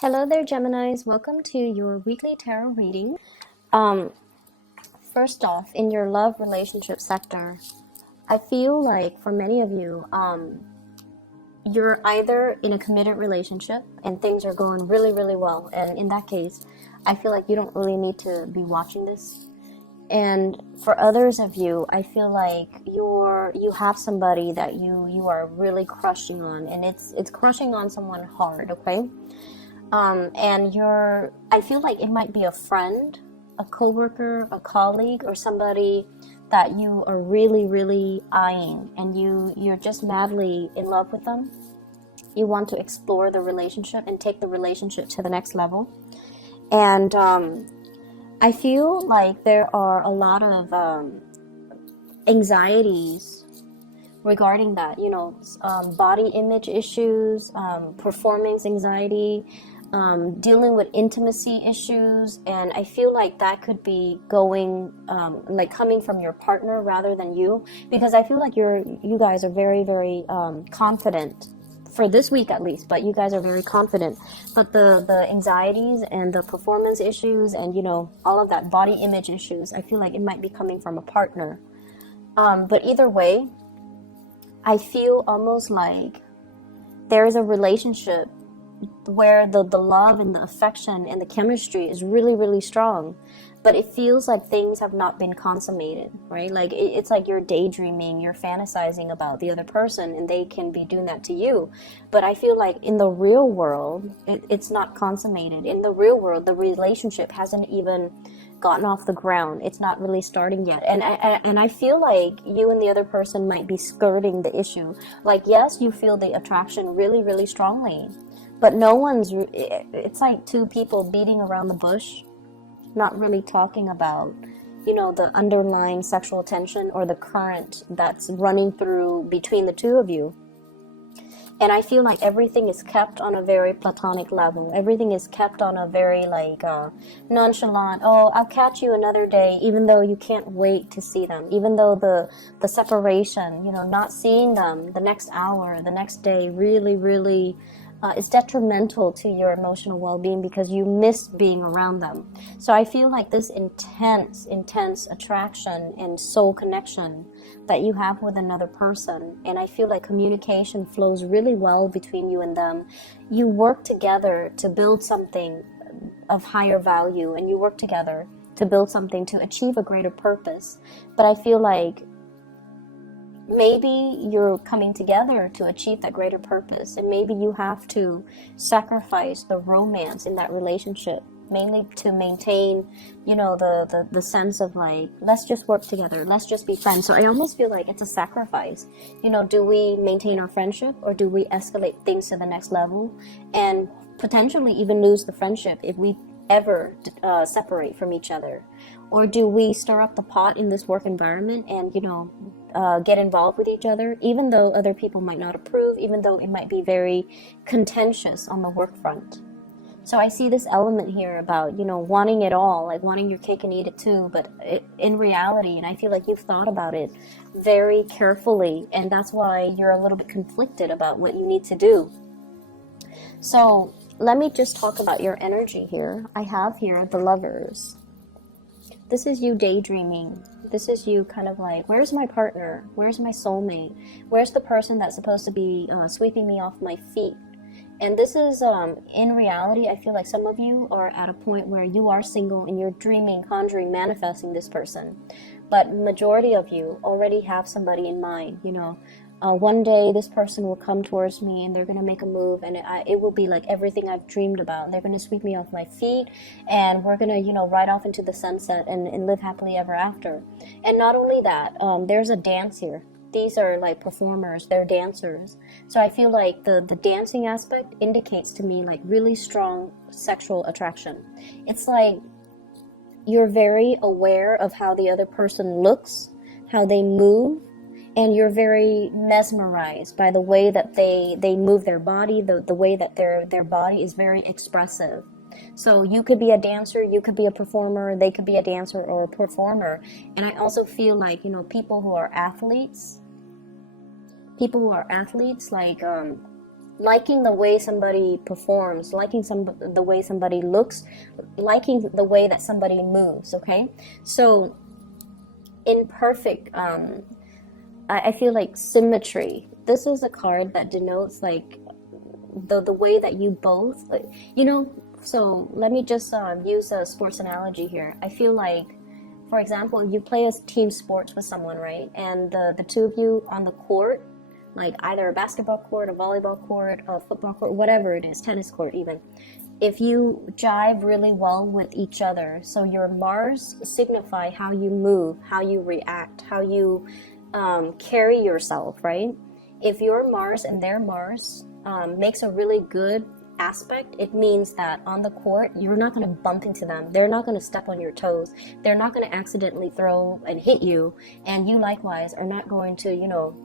Hello there, Geminis. Welcome to your weekly tarot reading. Um, First off, in your love relationship sector, I feel like for many of you, you're either in a committed relationship and things are going really, really well. And in that case, I feel like you don't really need to be watching this. And for others of you, I feel like you have somebody that you are really crushing on, and it's crushing on someone hard, okay? And I feel like it might be a friend, a coworker, a colleague, or somebody that you are really, really eyeing, and you're just madly in love with them. You want to explore the relationship and take the relationship to the next level. And I feel like there are a lot of anxieties regarding that, body image issues, performance anxiety, dealing with intimacy issues, and I feel like that could be going like coming from your partner rather than you, because I feel like you guys are very, very confident for this week at least, but you guys are very confident, but the anxieties and the performance issues and all of that body image issues, I feel like it might be coming from a partner. But either way, I feel almost like there is a relationship where the love and the affection and the chemistry is really, really strong, but it feels like things have not been consummated, right? Like it's like you're daydreaming, you're fantasizing about the other person, and they can be doing that to you. But I feel like in the real world, it's not consummated. In the real world, the relationship hasn't even gotten off the ground. It's not really starting yet. And I feel like you and the other person might be skirting the issue. Like, yes, you feel the attraction really, really strongly, but it's like two people beating around the bush, not really talking about, the underlying sexual tension or the current that's running through between the two of you. And I feel like everything is kept on a very platonic level. Everything is kept on a very nonchalant, oh, I'll catch you another day, even though you can't wait to see them. Even though the separation, not seeing them the next hour, the next day really, really is detrimental to your emotional well-being because you miss being around them. So I feel like this intense attraction and soul connection that you have with another person, and I feel like communication flows really well between you and them. You work together to build something of higher value, and you work together to build something to achieve a greater purpose. But I feel like maybe you're coming together to achieve that greater purpose, and maybe you have to sacrifice the romance in that relationship, mainly to maintain, the sense of like, let's just work together, let's just be friends. So I almost feel like it's a sacrifice. Do we maintain our friendship, or do we escalate things to the next level and potentially even lose the friendship if we ever separate from each other? Or do we stir up the pot in this work environment and get involved with each other, even though other people might not approve, even though it might be very contentious on the work front? So I see this element here about wanting it all, like wanting your cake and eat it too, but in reality, and I feel like you've thought about it very carefully, and that's why you're a little bit conflicted about what you need to do. So let me just talk about your energy here. I have here the Lovers. This is you daydreaming. This is you kind of like, where's my partner? Where's my soulmate? Where's the person that's supposed to be sweeping me off my feet? And this is, in reality, I feel like some of you are at a point where you are single and you're dreaming, conjuring, manifesting this person. But majority of you already have somebody in mind, one day this person will come towards me and they're going to make a move, and it will be like everything I've dreamed about. They're going to sweep me off my feet, and we're going to, ride off into the sunset and live happily ever after. And not only that, there's a dance here. These are like performers, they're dancers. So I feel like the dancing aspect indicates to me like really strong sexual attraction. It's like you're very aware of how the other person looks, how they move, and you're very mesmerized by the way that they move their body, the way that their body is very expressive. So you could be a dancer, you could be a performer, they could be a dancer or a performer. And I also feel like, people who are athletes, like liking the way somebody performs, liking the way somebody looks, liking the way that somebody moves. Okay, so in perfect, I feel like symmetry. This is a card that denotes like the way that you both, you know. So let me just use a sports analogy here. I feel like, for example, you play a team sports with someone, right? And the two of you on the court, like either a basketball court, a volleyball court, a football court, whatever it is, tennis court even. If you jive really well with each other, so your Mars signify how you move, how you react, how you carry yourself, right? If your Mars and their Mars makes a really good aspect, it means that on the court, you're not going to bump into them. They're not going to step on your toes. They're not going to accidentally throw and hit you. And you likewise are not going to, you know,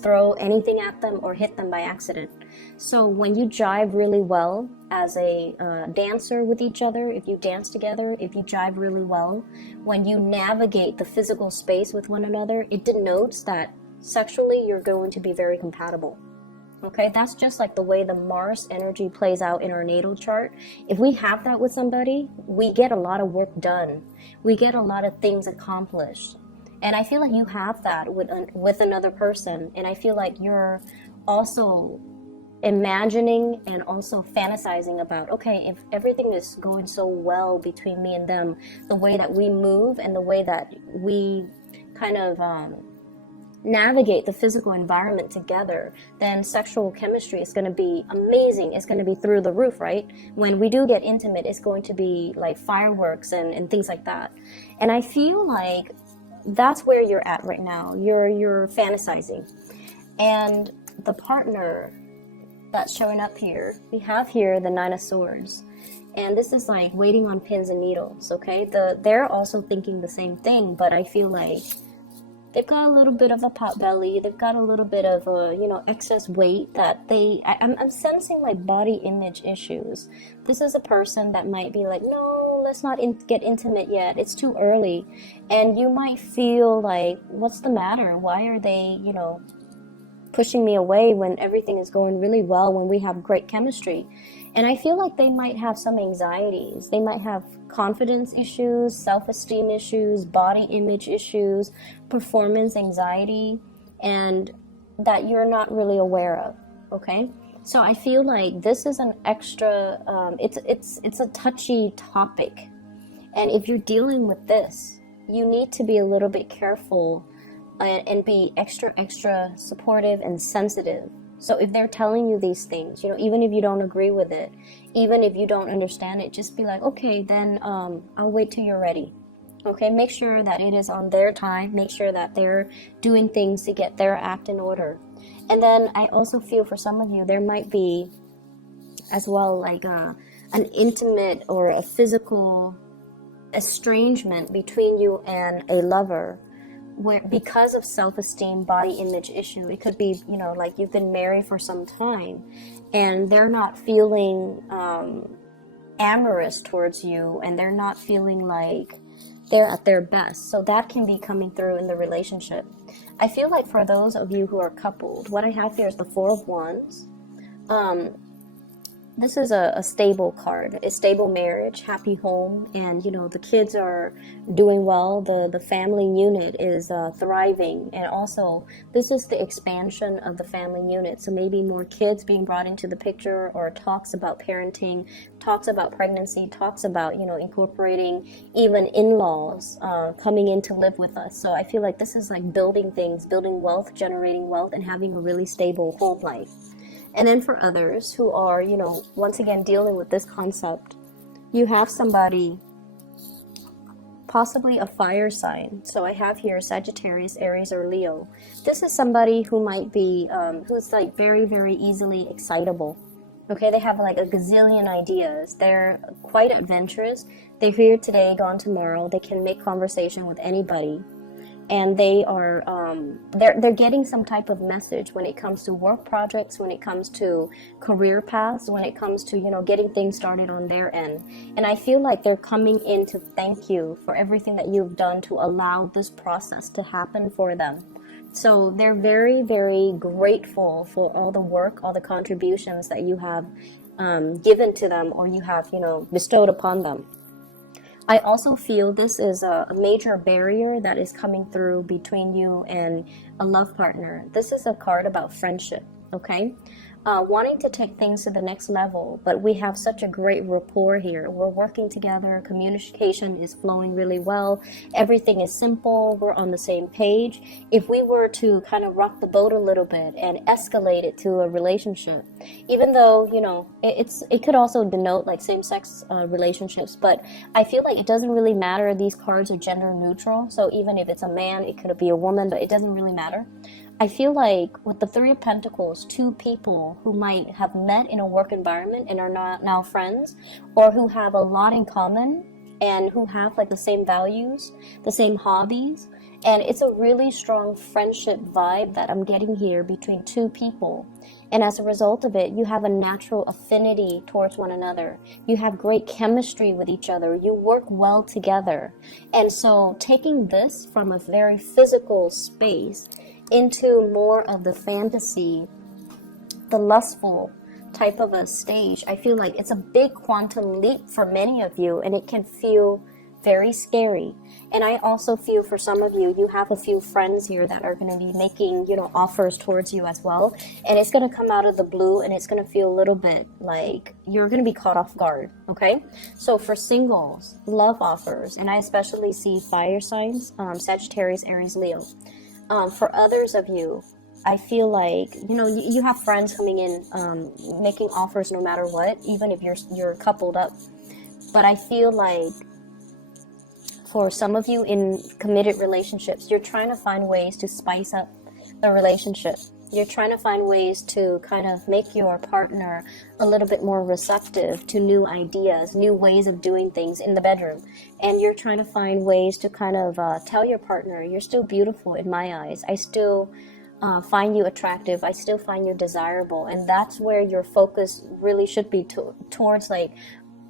throw anything at them or hit them by accident. So when you jive really well as a dancer with each other, if you dance together, if you jive really well, when you navigate the physical space with one another, it denotes that sexually you're going to be very compatible. Okay, that's just like the way the Mars energy plays out in our natal chart. If we have that with somebody, we get a lot of work done. We get a lot of things accomplished. And I feel like you have that with another person. And I feel like you're also imagining and also fantasizing about, okay, if everything is going so well between me and them, the way that we move and the way that we kind of navigate the physical environment together, then sexual chemistry is going to be amazing. It's going to be through the roof, right? When we do get intimate, it's going to be like fireworks and things like that. And I feel like that's where you're at right now. You're fantasizing. And the partner that's showing up here, we have here the Nine of Swords. And this is like waiting on pins and needles, okay? They're also thinking the same thing, but I feel like they've got a little bit of a pot belly. They've got a little bit of excess weight that I'm sensing like body image issues. This is a person that might be like, no, let's not get intimate yet. It's too early. And you might feel like, what's the matter? Why are they, pushing me away when everything is going really well, when we have great chemistry? And I feel like they might have some anxieties. They might have confidence issues, self-esteem issues, body image issues, performance anxiety, and that you're not really aware of, okay? So I feel like this is an extra, it's a touchy topic. And if you're dealing with this, you need to be a little bit careful and be extra supportive and sensitive. So if they're telling you these things, even if you don't agree with it, even if you don't understand it, just be like, okay, then I'll wait till you're ready. Okay, make sure that it is on their time. Make sure that they're doing things to get their act in order. And then I also feel for some of you, there might be as well like an intimate or a physical estrangement between you and a lover, where because of self-esteem, body image issue. It could be, like you've been married for some time and they're not feeling amorous towards you, and they're not feeling like they're at their best. So that can be coming through in the relationship. I feel like for those of you who are coupled, what I have here is the Four of Wands. This is a stable card, a stable marriage, happy home, and the kids are doing well. The family unit is thriving, and also this is the expansion of the family unit. So maybe more kids being brought into the picture, or talks about parenting, talks about pregnancy, talks about incorporating even in-laws coming in to live with us. So I feel like this is like building things, building wealth, generating wealth, and having a really stable home life. And then for others who are, once again dealing with this concept, you have somebody, possibly a fire sign. So I have here Sagittarius, Aries, or Leo. This is somebody who might be, who's like very, very easily excitable. Okay, they have like a gazillion ideas. They're quite adventurous. They're here today, gone tomorrow. They can make conversation with anybody. And they are, they're getting some type of message when it comes to work projects, when it comes to career paths, when it comes to, getting things started on their end. And I feel like they're coming in to thank you for everything that you've done to allow this process to happen for them. So they're very, very grateful for all the work, all the contributions that you have given to them, or you have, bestowed upon them. I also feel this is a major barrier that is coming through between you and a love partner. This is a card about friendship, okay? Wanting to take things to the next level, but we have such a great rapport here. We're working together, communication is flowing really well, everything is simple, we're on the same page. If we were to kind of rock the boat a little bit and escalate it to a relationship, even though, it could also denote like same-sex relationships, but I feel like it doesn't really matter. These cards are gender neutral, so even if it's a man, it could be a woman, but it doesn't really matter. I feel like with the Three of Pentacles, two people who might have met in a work environment and are not now friends, or who have a lot in common and who have like the same values, the same hobbies, and it's a really strong friendship vibe that I'm getting here between two people. And as a result of it, you have a natural affinity towards one another. You have great chemistry with each other. You work well together. And so taking this from a very physical space into more of the fantasy, the lustful type of a stage, I feel like it's a big quantum leap for many of you, and it can feel very scary. And I also feel for some of you, you have a few friends here that are going to be making, offers towards you as well. And it's going to come out of the blue, and it's going to feel a little bit like you're going to be caught off guard, okay? So for singles, love offers, and I especially see fire signs, Sagittarius, Aries, Leo. For others of you, I feel like, you have friends coming in, making offers no matter what, even if you're coupled up. But I feel like for some of you in committed relationships, you're trying to find ways to spice up the relationship. You're trying to find ways to kind of make your partner a little bit more receptive to new ideas, new ways of doing things in the bedroom. And you're trying to find ways to kind of tell your partner, you're still beautiful in my eyes. I still find you attractive. I still find you desirable. And that's where your focus really should be towards like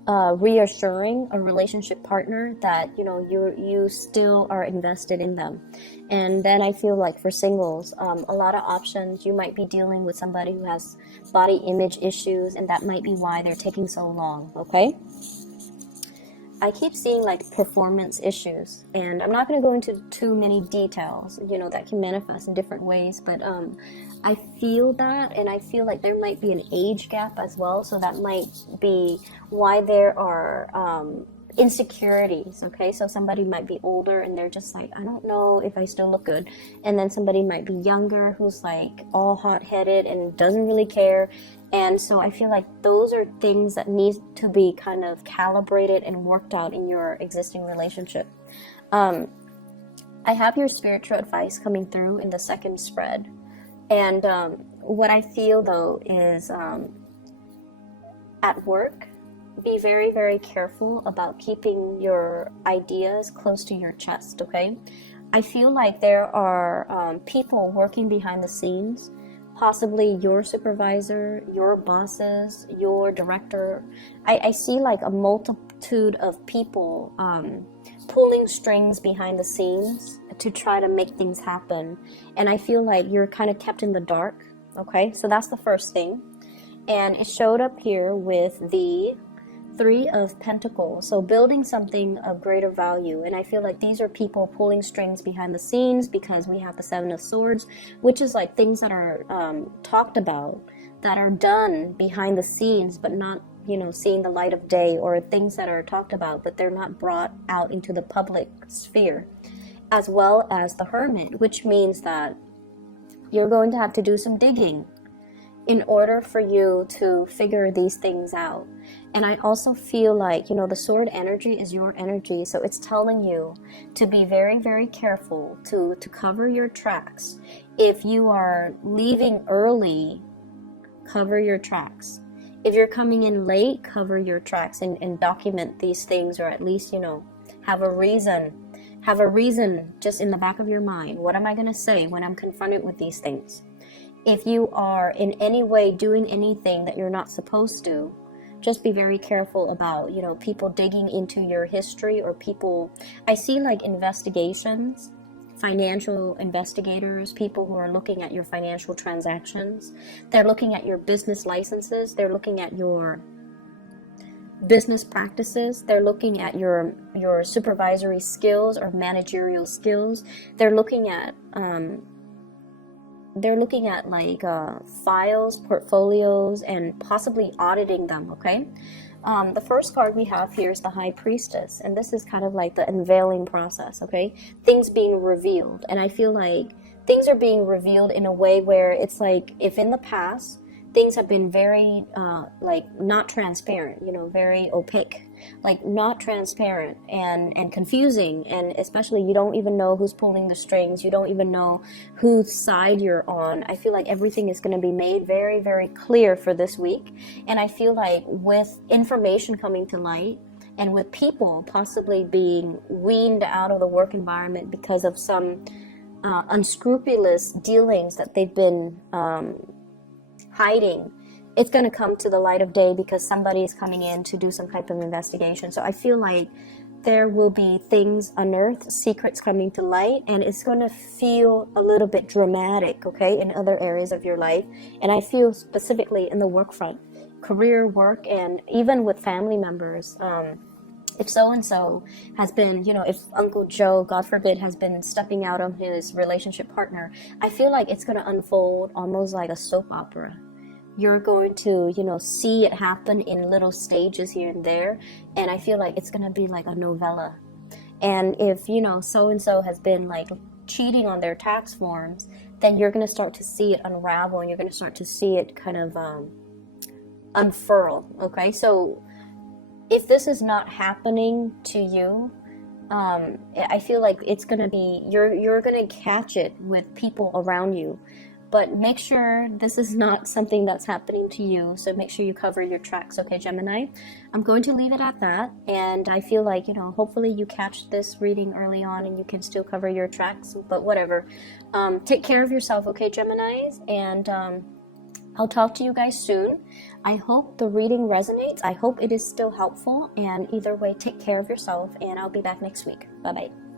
reassuring a relationship partner that you still are invested in them. And then I feel like for singles, a lot of options. You might be dealing with somebody who has body image issues, and that might be why they're taking so long, okay? I keep seeing like performance issues, and I'm not going to go into too many details, that can manifest in different ways, but I feel that, and I feel like there might be an age gap as well, so that might be why there are insecurities, okay? So somebody might be older and they're just like, I don't know if I still look good, and then somebody might be younger who's like all hot-headed and doesn't really care. And so I feel like those are things that need to be kind of calibrated and worked out in your existing relationship. I have your spiritual advice coming through in the second spread. And what I feel, though, is at work, be very, very careful about keeping your ideas close to your chest, okay? I feel like there are people working behind the scenes, possibly your supervisor, your bosses, your director. I see like a multitude of people pulling strings behind the scenes to try to make things happen. And I feel like you're kind of kept in the dark, okay? So that's the first thing. And it showed up here with the Three of Pentacles, so building something of greater value. And I feel like these are people pulling strings behind the scenes, because we have the Seven of Swords, which is like things that are talked about, that are done behind the scenes, but not, seeing the light of day, or things that are talked about, but they're not brought out into the public sphere. As well as the Hermit, which means that you're going to have to do some digging in order for you to figure these things out. And I also feel like, the sword energy is your energy. So it's telling you to be very, very careful to cover your tracks. If you are leaving early, cover your tracks. If you're coming in late, cover your tracks and document these things, or at least, have a reason. Have a reason just in the back of your mind. What am I going to say when I'm confronted with these things? If you are in any way doing anything that you're not supposed to, just be very careful about, people digging into your history, or people, I see like investigations financial investigators, people who are looking at your financial transactions. They're looking at your business licenses. They're looking at your business practices. They're looking at your supervisory skills or managerial skills. They're looking at like files, portfolios, and possibly auditing them. Okay. The first card we have here is the High Priestess, and this is kind of like the unveiling process, okay? Things being revealed, and I feel like things are being revealed in a way where it's like, if in the past, things have been very, like, not transparent, you know, very opaque, like, not transparent and confusing, and especially you don't even know who's pulling the strings, you don't even know whose side you're on. I feel like everything is going to be made very, very clear for this week, and I feel like with information coming to light, and with people possibly being weaned out of the work environment because of some unscrupulous dealings that they've been hiding, it's going to come to the light of day because somebody is coming in to do some type of investigation. So I feel like there will be things unearthed, secrets coming to light, and it's going to feel a little bit dramatic, okay, in other areas of your life. And I feel specifically in the work front, career, work, and even with family members. If so-and-so has been, you know, if Uncle Joe, God forbid, has been stepping out on his relationship partner, I feel like it's going to unfold almost like a soap opera. You're going to, you know, see it happen in little stages here and there, and I feel like it's going to be like a novella. And if, you know, so-and-so has been like cheating on their tax forms, then you're going to start to see it unravel, and you're going to start to see it kind of unfurl, okay? So if this is not happening to you, I feel like it's going to be, you're going to catch it with people around you. But make sure this is not something that's happening to you. So make sure you cover your tracks, okay, Gemini? I'm going to leave it at that. And I feel like, you know, hopefully you catch this reading early on and you can still cover your tracks. But whatever. Take care of yourself, okay, Geminis? And I'll talk to you guys soon. I hope the reading resonates. I hope it is still helpful. And either way, take care of yourself. And I'll be back next week. Bye-bye.